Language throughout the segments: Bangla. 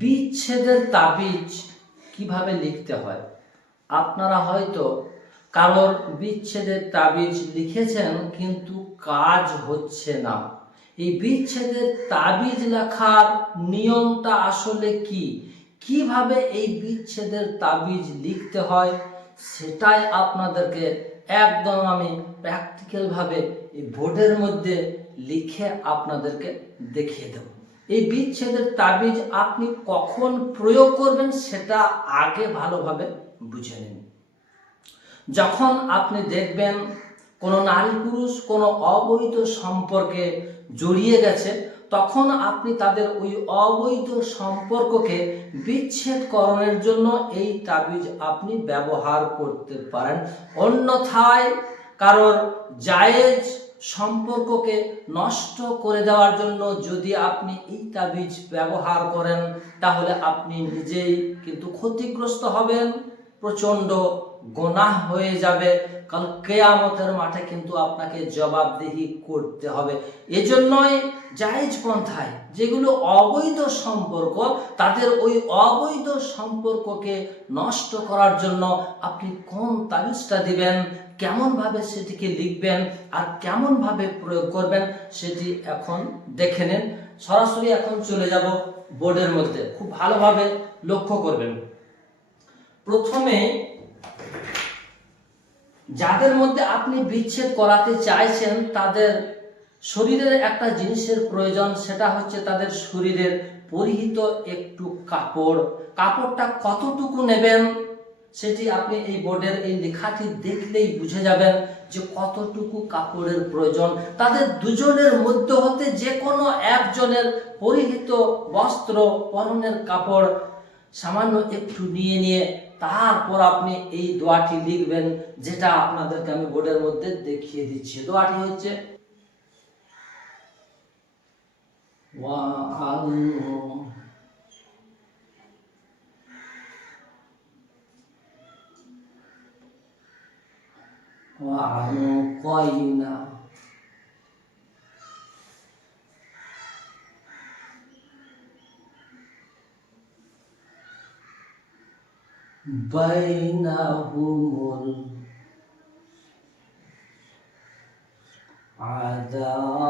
বিচ্ছেদের তাবিজ কিভাবে লিখতে হয়। আপনারা হয়তো কারোর বিচ্ছেদের তাবিজ লিখেছেন কিন্তু কাজ হচ্ছে না। এই বিচ্ছেদের তাবিজ লেখার নিয়মটা আসলে কি, কিভাবে এই বিচ্ছেদের তাবিজ লিখতে হয়, সেটাই আপনাদেরকে একদম আমি প্র্যাকটিক্যালভাবে এই বোর্ডের মধ্যে লিখে আপনাদেরকে দেখিয়ে দেব। এই বিচ্ছেদের তাবিজ আপনি কখন প্রয়োগ করবেন সেটা আগে ভালোভাবে বুঝে নিন। যখন আপনি দেখবেন কোনো নারী পুরুষ কোনো অবৈধ সম্পর্কে জড়িয়ে গেছে, তখন আপনি তাদের ওই অবৈধ সম্পর্ককে বিচ্ছেদকরণের জন্য এই তাবিজ আপনি ব্যবহার করতে পারেন। অন্যথায় কারোর জায়েজ সম্পর্ককে নষ্ট করে দেওয়ার জন্য যদি আপনি এই তাবিজ ব্যবহার করেন, তাহলে আপনি নিজেই কিন্তু ক্ষতিগ্রস্ত হবেন, প্রচণ্ড গুনাহ হয়ে যাবে। কাল কিয়ামতের মাঠে কিন্তু আপনাকে জবাবদিহি করতে হবে। এজন্যই জায়েজ পন্থায় যেগুলো অবৈধ সম্পর্ক, তাদের ওই অবৈধ সম্পর্ককে নষ্ট করার জন্য আপনি কোন তাবিজটা দিবেন, কেমনভাবে সেটিকে লিখবেন আর কেমনভাবে প্রয়োগ করবেন সেটি এখন দেখে নেন। সরাসরি এখন চলে যাব বোর্ডের মধ্যে, খুব ভালোভাবে লক্ষ্য করবেন। প্রথমে যাদের মধ্যে আপনি বিচ্ছেদ করাতে চাইছেন, তাদের শরীরের একটা জিনিসের প্রয়োজন, সেটা হচ্ছে তাদের শরীরের পরিহিত একটু কাপড়। কাপড়টা কতটুকু নেবেন সেটি আপনি এই বোর্ডের এই লেখাটি দেখলেই বুঝে যাবেন যে কতটুকু কাপড়ের প্রয়োজন। তাদের দুজনের মধ্যে হতে যে কোনো একজনের পরিহিত বস্ত্র, পরনের কাপড় সামান্য একটু নিয়ে তারপর আপনি এই দোয়াটি লিখবেন, যেটা আপনাদেরকে আমি বোর্ডের মধ্যে দেখিয়ে দিচ্ছি। দোয়াটি হচ্ছে وألقينا بينهم العداوة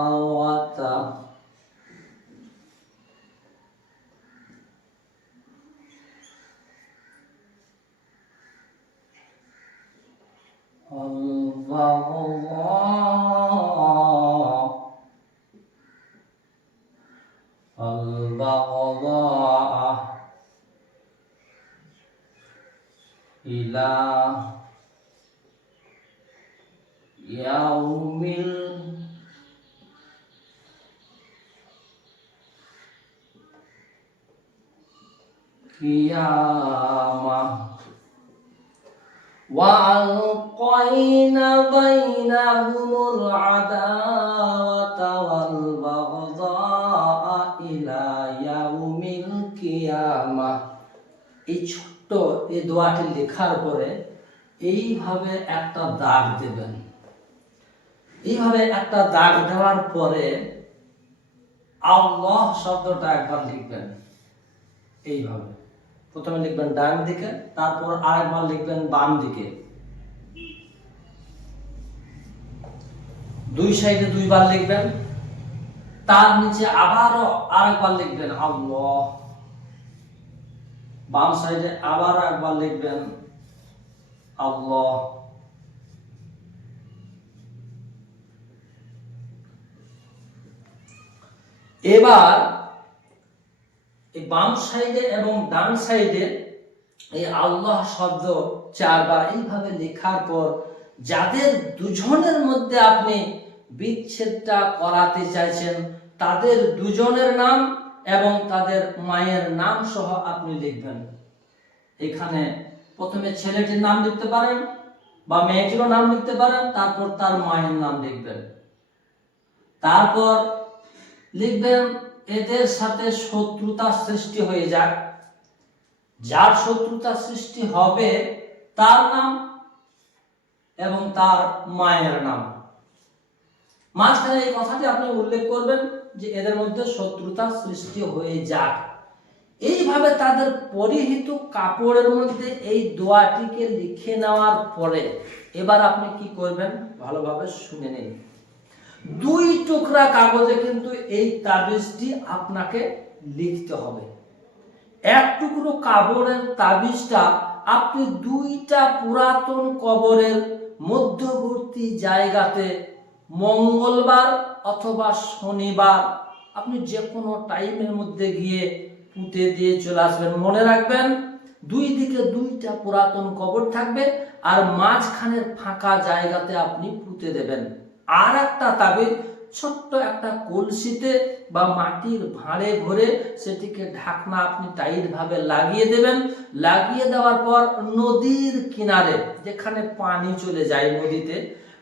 البغضاء إلى يوم القيامة وألقينا بينهم العداوة والبغضاء إلى يوم القيامة। এই ছোট্ট এই দোয়াটি লেখার পরে এইভাবে একটা দাগ দেবেন। এইভাবে একটা দাগ দেওয়ার পরে আল্লাহ শব্দটা একবার লিখবেন। এইভাবে প্রথমে লিখবেন ডান দিকে, তারপর আরেকবার লিখবেন বাম দিকে, দুই সাইডে দুইবার লিখবেন। তার নিচে আবারও আরেকবার লিখবেন আল্লাহ, বাম সাইডে আবার একবার লিখবেন আল্লাহ। এবার এই বাম সাইডে এবং ডান সাইডে এই আল্লাহ শব্দ চারবার এইভাবে লেখার পর যাদের দুজনের মধ্যে আপনি বিচ্ছেদটা করাতে চাইছেন, তাদের দুজনের নাম এবং তাদের মায়ের নাম সহ আপনি লিখবেন। এখানে প্রথমে ছেলেটির নাম লিখতে পারেন বা মেয়েটিরও নাম লিখতে পারেন, তারপর তার মায়ের নাম লিখবেন। তারপর লিখবেন এদের সাথে শত্রুতা সৃষ্টি হয়ে যাক, যার শত্রুতা সৃষ্টি হবে তার নাম এবং তার মায়ের নাম। মাঝখানে এই কথাটি আপনি উল্লেখ করবেন যে এদের মধ্যে শত্রুতা সৃষ্টি হয়ে যাক। এইভাবে তাদের পরিহিত কাপড়ের মধ্যে এই দোয়াটিকে লিখে নেওয়ার পরে এবার আপনি কি করবেন ভালোভাবে শুনে নিন। 2 টুকরা কাগজে কিন্তু এই তাবিজটি আপনাকে লিখতে হবে। 1 টুকরো কাপড়ের তাবিজটা আপনি 2টা পুরাতন কবরের মধ্যবর্তী জায়গাতে মঙ্গলবার অথবা শনিবার আপনি যে কোনো টাইমের মধ্যে গিয়ে পুঁতে দিয়ে চলে আসবেন। মনে রাখবেন 2 দিকে 2টা পুরাতন কবর থাকবে আর মাঝখানের ফাঁকা জায়গাতে আপনি পুঁতে দেবেন। আর একটা তাবিজ ছোট্ট একটা কলসিতে বা মাটির ভাঁড়ে ভরে সেটিকে ঢাকনা আপনি টাইট ভাবে লাগিয়ে দেবেন। লাগিয়ে দেওয়ার পর নদীর কিনারে যেখানে পানি চলে যায়, নদীতে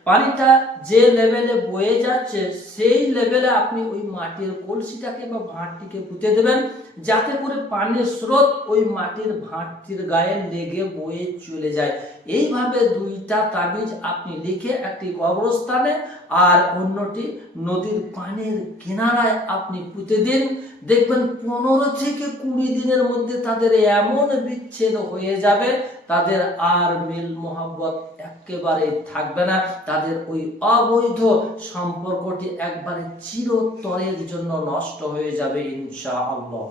পানিটা যে লেভেলে বয়ে যাচ্ছে সেই লেভেলে আপনি ওই মাটির কলসিটাকে বা ভাঁড়টিকে পুঁতে দেবেন, যাতে করে পানির স্রোত ওই মাটির ভাঁড়টির গায়ে লেগে বয়ে চলে যায়। এইভাবে 2টা তাবিজ আপনি লিখে একটি কবরস্থানে আর অন্যটি নদীর পানির কিনারায় আপনি পুঁতে দিন। দেখবেন 15 থেকে 20 দিনের মধ্যে তাদের এমন বিচ্ছেদ হয়ে যাবে, তাদের আর মিল মোহাব্বত একেবারে থাকবে না। তাদের ওই অবৈধ সম্পর্কটি একবারে চিরতরের জন্য নষ্ট হয়ে যাবে ইনশাআল্লাহ।